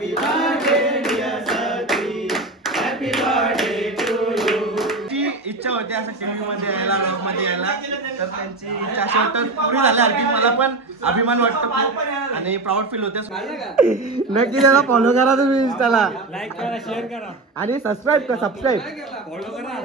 Happy birthday dear Satish, happy birthday to you. इच्छा होती असं टीव्ही मध्ये यायला, व्लॉग मध्ये यायला, तर त्यांची इच्छा अशी वाटतं पुरी झाल्यासारखी मला पण अभिमान वाटतो आणि प्राऊड फील होते। नक्की त्याला फॉलो करा तुम्ही इंस्टाला, लाईक करा, शेअर करा आणि सबस्क्राईब करा, फॉलो करा,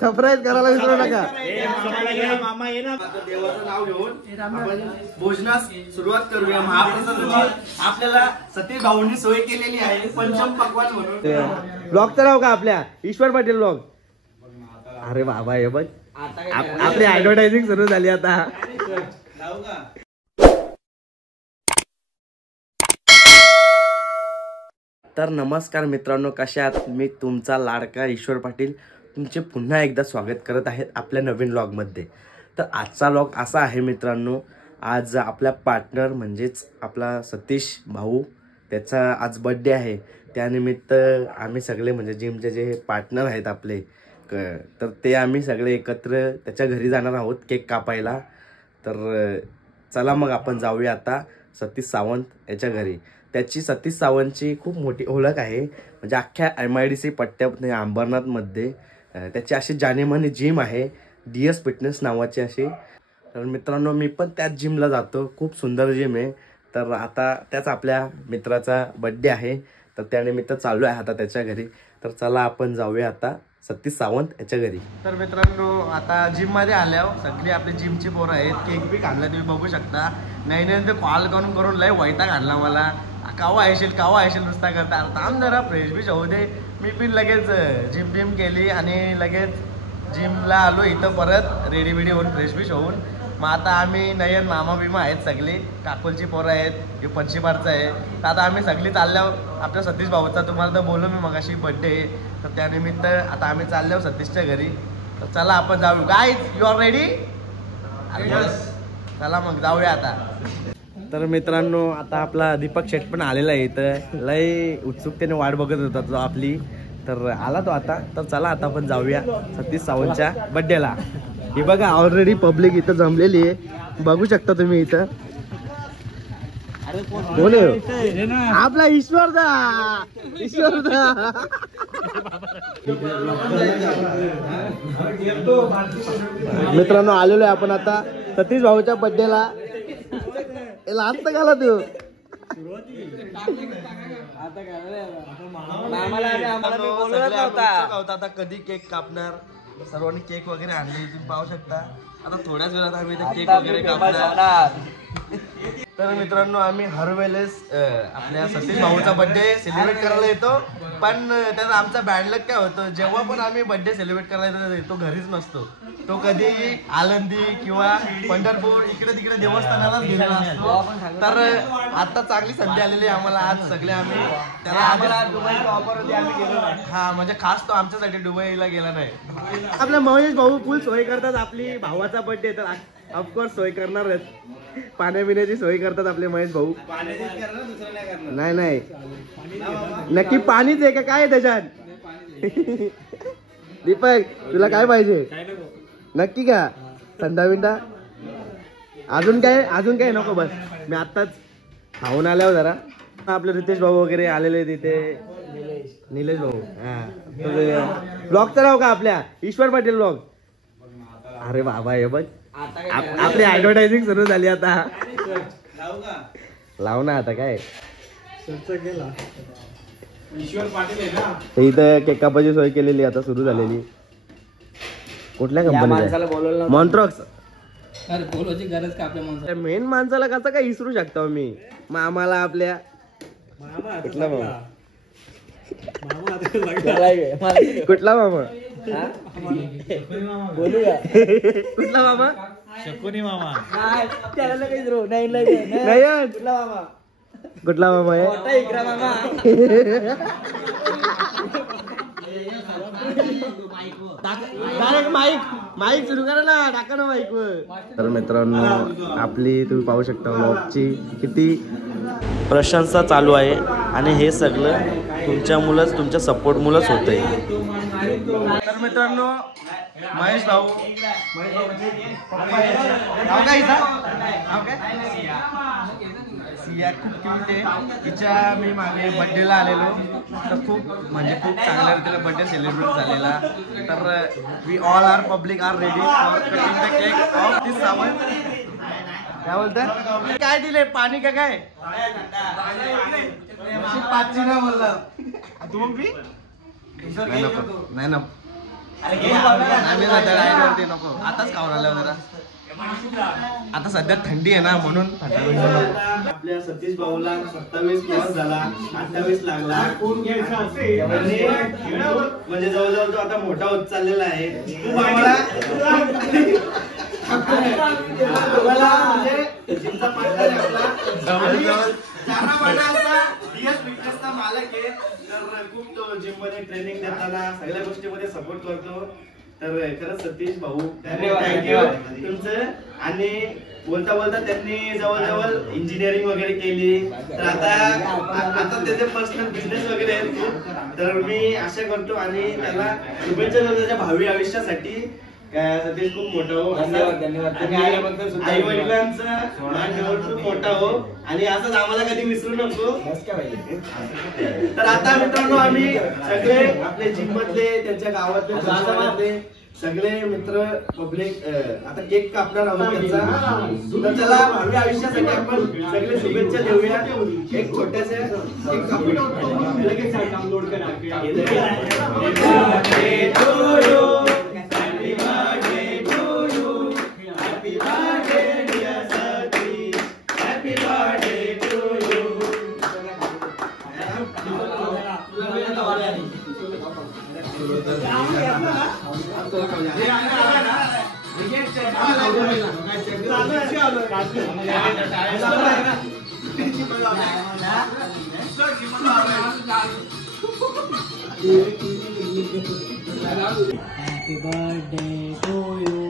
सबस्क्राईब करायला विसरू नका। मामा ये ना, देवाचं नाव घेऊन आपण भोजनास सुरुवात करूया। महाप्रसादाची आपल्याला सतीश भाऊंनी सोय केलेली आहे, पंचम पक्वान म्हणून। ब्लॉगचं नाव का आपल्या ईश्वर पाटील ब्लॉग। अरे बाबा हे बघ आपली ऍडव्हर्टायझिंग सुरू झाली आता। तर नमस्कार मित्रांनो, कशा आहात? मी तुमचा लाडका ईश्वर पाटील तुमचे पुन्हा एकदा स्वागत करत आहेत आपल्या नवीन व्लॉगमध्ये। तर आजचा व्लॉग असा आहे मित्रांनो, आज आपल्या पार्टनर म्हणजेच आपला सतीश भाऊ, त्याचा आज बर्थडे आहे। त्यानिमित्त आम्ही सगळे म्हणजे जिमचे जे पार्टनर आहेत आपले, तर ते आम्ही सगळे एकत्र त्याच्या घरी जाणार आहोत केक कापायला। तर चला मग आपण जाऊया आता सतीश सावंत याच्या घरी। त्याची सतीश सावंतची खूप मोठी ओळख आहे, म्हणजे अख्ख्या MIDC पट्ट्यात अंबरनाथमध्ये त्याची अशी जानेमानी जिम आहे, DS फिटनेस नावाची अशी। तर मित्रांनो मी पण त्याच जिमला जातो, खूप सुंदर जिम आहे। तर आता त्याच आपल्या मित्राचा बर्थडे आहे, तर त्यानिमित्त चालू आहे आता त्याच्या घरी। तर चला आपण जाऊया आता सतीश सावंत याच्या घरी। तर मित्रांनो आता जिम मध्ये आल्यावर सगळी आपली जिमची पोरं आहेत, केक बी आणला तुम्ही बघू शकता। नाही तर कॉल करून लय वैताग आणला मला, कावा येशील नुसता करता। थांब जरा फ्रेश बीच होऊ दे। मी पण लगेच जिम बिम केली आणि लगेच जिमला आलो इथं परत रेडी बिडी होऊन फ्रेश बीच होऊन। मग आता आम्ही नयन मामा बिमा आहेत, सगळी काकोलची पोरं आहेत, हे पंचीबारचं आहे। तर आता आम्ही सगळी चालल्यावर आपल्या सतीश भाऊचा, तुम्हाला तर बोललो मी मगाशी बर्थडे, तर त्यानिमित्त आता आम्ही चाललो सतीशच्या घरी। तर चला आपण जाऊ। Guys you are ready? चला मग जाऊया आता। तर मित्रांनो आता आपला दीपक शेट पण आलेला आहे इथं, लय उत्सुकतेने वाट बघत होता तो आपली, तर आला तो आता। तर चला आता आपण जाऊया सतीश सावंतच्या बर्थडेला। हे बघा ऑलरेडी पब्लिक इथं जमलेली आहे, बघू शकता तुम्ही इथं। कोण आहे? आपला ईश्वरदा। मित्रांनो आलेलो आहे आपण आता सतीश भाऊच्या बर्थडेला। लास्ट घाला तू आता कधी केक कापणार, सर्वांनी केक वगैरे आणले तुम्ही पाहू शकता। आता थोड्याच वेळात आम्ही केक वगैरे कापणार। तर मित्रांनो आम्ही हर वेळेस आपल्या सतीश भाऊचा बर्थडे सेलिब्रेट करायला येतो, पण त्याचा आमचा बॅड लक काय होतं, जेव्हा पण आम्ही बर्थडे सेलिब्रेट करायला येतो घरीच नसतो तो, कधी आळंदी किंवा पंढरपूर इकडे तिकडे देवस्थानालाच गेलेला असतो। तर आता चांगली संधी आलेली आहे आम्हाला, आज सगळे आम्ही त्याला दुबईचा ऑफर होती, आम्ही गेलो नाही। हा म्हणजे खास तो आमच्यासाठी दुबईला गेला नाही। आपल्या महेश भाऊ फुल सोय करतात आपली भावाचा बर्थडे, तर ऑफकोर्स सोय करणारच, पाण्यापिण्याची सोय करतात आपले महेश भाऊ। नाही नक्की पाणीच आहे का काय त्याच्यात? दीपक तुला काय पाहिजे नक्की का? थंडा बिंडा अजून काय नको, बस मी आत्ताच खाऊन आल्यावर जरा। आपले रितेश भाऊ वगैरे आलेले तिथे, निलेश भाऊ। हा ब्लॉगचं नाव का आपल्या ईश्वर पाटील ब्लॉग। अरे बाबा हे बघ आपली ऍडव्हर्टायझिंग सुरू झाली आता। लाव ना आता काय ईश्वर पाटील आहे ना, इथं केक कापाची सोय केलेली आता सुरू झालेली। कुठल्या कंपनीचा? मॉन्ट्रॉक्स। बोलायची गरज का आपल्या माणसाला, मेन माणसाला कसं काय विसरू शकतो मी? मामाला आपल्या कुठला मामा? कुठला मामा? बोलू का कुठला मामा? शकुनी मामा। त्याला काही नाही कुठला मामा? कुठला मामा आहे? इकरा मामा। माईक सुरू करा ना, टाका ना माईक वर। तर मित्रांनो आपली तुम्ही पाहू शकता व्लॉगची किती प्रशंसा चालू आहे, आणि हे सगळं तुमच्यामुळेच, तुमच्या सपोर्ट मुळेच होतंय। तर मित्रांनो महेश भाऊ, सिया खूप क्यूट आहे. तिच्या मी मागे बर्थडेला आलेलो तर खूप चांगल्या रीतीने बर्थडे सेलिब्रेट झालेला. तर we all are public are ready for cutting the cake of this Sawant. काय बोलतात? काय दिले? पाणी का काय? पाचची ना बोलला तू बी नाही ना. नको आताच खाऊन आल्या जरा. आता सध्या थंडी आहे ना म्हणून. आपल्या सतीश भाऊला 27 क्रॉस झाला, 28 लागला. म्हणजे जवळजवळ तो आता मोठा होत चाललेला आहे. तू आम्हाला म्हणजे जिमचा पार्टनर आहे आपला. जवळजवळ 4 महिन्याचा डीएस फिटनेसचा मालक आहे. तर खूप तो जिम मध्ये ट्रेनिंग देताना सगळ्या गोष्टीमध्ये सपोर्ट करतो. तर खरंच सतीश भाऊ थँक्यू तुमचं. आणि बोलता बोलता त्यांनी जवळजवळ इंजिनिअरिंग वगैरे केली. तर आता त्याचे पर्सनल बिझनेस वगैरे आहेत. तर मी आशा करतो आणि त्याला शुभेच्छा देतो त्याच्या भावी आयुष्यासाठी. सतीश खूप मोठा हो. आई वडिलांचा खूप मोठा हो आणि असंच आम्हाला कधी विसरू नको. तर आता मित्रांनो आम्ही सगळे आपले जिम मधले त्यांच्या गावातले सगळे मित्र पब्लिक आता केक कापणार आहोत त्यांचा. तर त्याला भावी आयुष्यासाठी आपण सगळे शुभेच्छा देऊया. एक छोट्याशा केक कापून लगेच डाउनलोड करा. Happy birthday to you.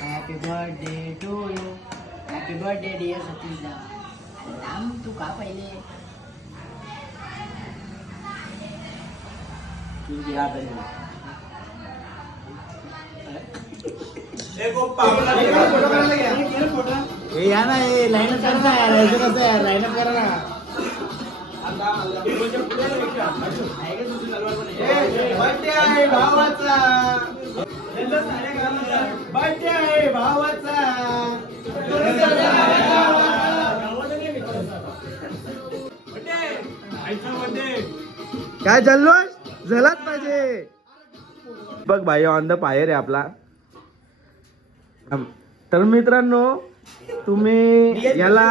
Happy birthday to you. Happy birthday dear Satish da. नाम तू का पहिले तू याद आहे. या ना लाईन अप करा यार. ऐसे कसं यार लाईन अप करा ना. बर्थडे आहे भावाचा. बर्थडे आहे भावाचा. काय चाललो झालाच पाहिजे. बघ भाई ऑन द फायर आहे आपला. तर मित्रांनो तुम्ही याला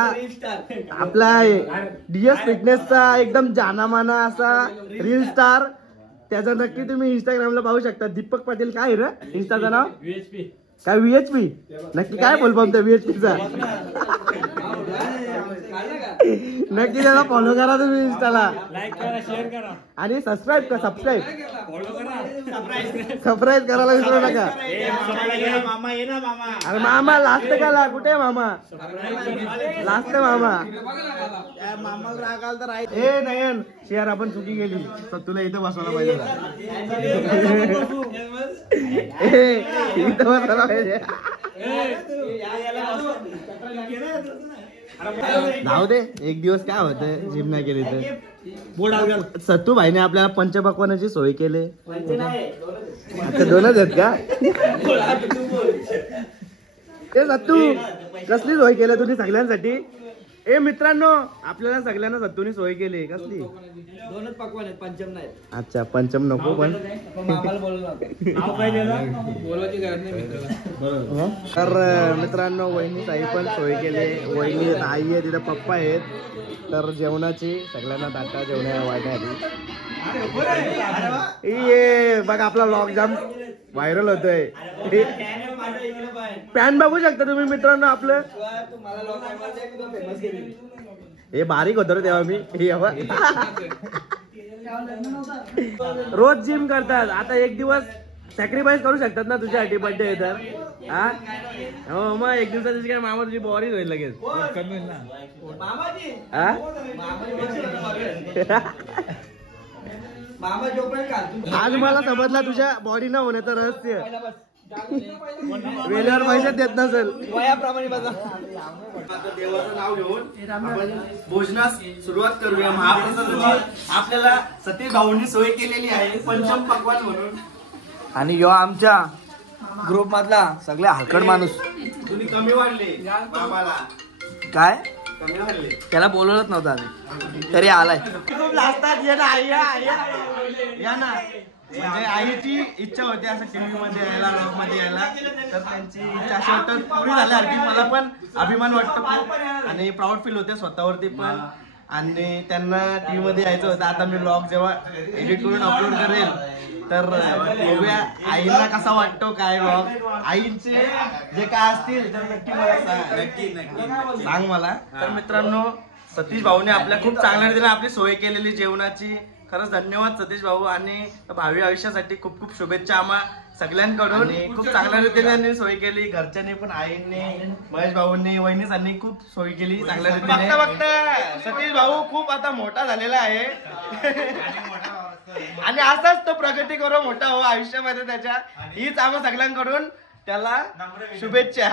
आपला डीएस फिटनेसचा एकदम जानामाना असा रील स्टार त्याचा नक्की तुम्ही इंस्टाग्रामला पाहू शकता. दीपक पाटील काय रे इंस्टाचं नाव? काय व्हीएचपी? नक्की काय बोल पाहतो व्हीएचपीचा? नक्की त्याला फॉलो करा तुम्ही इंस्टाला. लाईक करा, शेअर करा आणि सबस्क्राईब करायला विसरू नका. मामा ये ना मामा. अरे मामा लास्ट काला कुठे मामा? लास्ट मामा. मामाला राग आला तर ए नयन शेअर आपण चुकी गेली तर तुला इथं बसवायला पाहिजे. इथं बसवायला पाहिजे. जाऊ दे एक दिवस काय होतं जिम नाही केली तर. सत्तू भाईने आपल्याला पंचपक्वानाची सोय केली. आता 2च आहेत का? ए सत्तू कसली सोय केली तुम्ही सगळ्यांसाठी? ए मित्रांनो आपल्याला सगळ्यांना सत्तूनी सोय केली. कसली? 2च पकवान आहेत, पंचम नाही. अच्छा पंचम नको पण तर मित्रांनो वहिनी ताई पण सोय केली. वहिनी आई आहे तिथं पप्पा आहेत. तर जेवणाची सगळ्यांना ताटा जेवणा वाढण्याआधी ये बघा आपला लॉक जाम व्हायरल होतोय. पॅन बघू शकता तुम्ही मित्रांनो आपलं. हे बारीक होतं रे तेव्हा मी. रोज जिम करतात आता एक दिवस सॅक्रिफाईस करू शकतात ना तुझ्यासाठी बर्थडे आहे तर. हा हो मग एक दिवसाची काय मामा तुझी बॉडी होईल लगेच. आज मला समजला तुझ्या बॉडी न होण्याचं रहस्य. वेळेवर पैसे देत नसेल. वयाप्रमाणे बघा. आता देवाचं नाव घेऊन आपण भोजनास सुरुवात करूया. महाप्रसादाची आपल्याला सतीश भाऊंनी सोय केलेली आहे पंचम पक्वान म्हणून. आणि यो आमच्या ग्रुप मधला सगळ्या हलकट माणूस. तुम्ही कमी वाढले आम्हाला. काय कमी वाढले. त्याला बोलवलंच नव्हतं आम्ही तरी आलाय. खूप लाजतात. ये ना आई या ना. म्हणजे आईची इच्छा होती असं टीव्ही मध्ये यायला ब्लॉग मध्ये यायला. तर त्यांची इच्छा अशी वाटतं पुरी झाल्यासारखी. मला पण अभिमान वाटतो आणि प्राऊड फील होते स्वतःवरती पण. आणि त्यांना टीव्ही मध्ये यायचं होतं. आता मी ब्लॉग जेव्हा एडिट करून अपलोड करेल तर बघूया आईला कसा वाटतो काय ब्लॉग. आईचे जे काय असतील तर नक्की मला सांग मला. तर मित्रांनो सतीश भाऊने आपल्या खूप चांगल्या रीतीने आपली सोय केलेली जेवणाची. खरंच धन्यवाद सतीश भाऊ. आणि भावी आयुष्यासाठी खूप खूप शुभेच्छा आम्हा सगळ्यांकडून. खूप चांगल्या रीतीने त्यांनी सोय केली. घरच्यांनी पण, आईंनी, महेश भाऊंनी, वहिनीसांनी खूप सोय केली चांगल्या रीतीने. बघता बघता सतीश भाऊ खूप आता मोठा झालेला आहे आणि असाच तो प्रगती करून मोठा हो आयुष्यामध्ये त्याच्या. हीच आम्हा सगळ्यांकडून त्याला शुभेच्छा.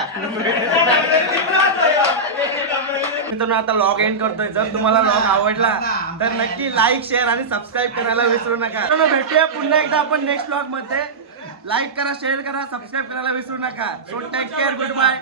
मित्रांनो आता लॉग एंड करतोय. जर तुम्हाला लॉग आवडला तर नक्की लाईक, शेअर आणि सबस्क्राईब करायला विसरू नका. भेटूया पुन्हा एकदा आपण नेक्स्ट ब्लॉग मध्ये. लाईक करा, शेअर करा, सबस्क्राईब करायला विसरू नका. So take care, good bye.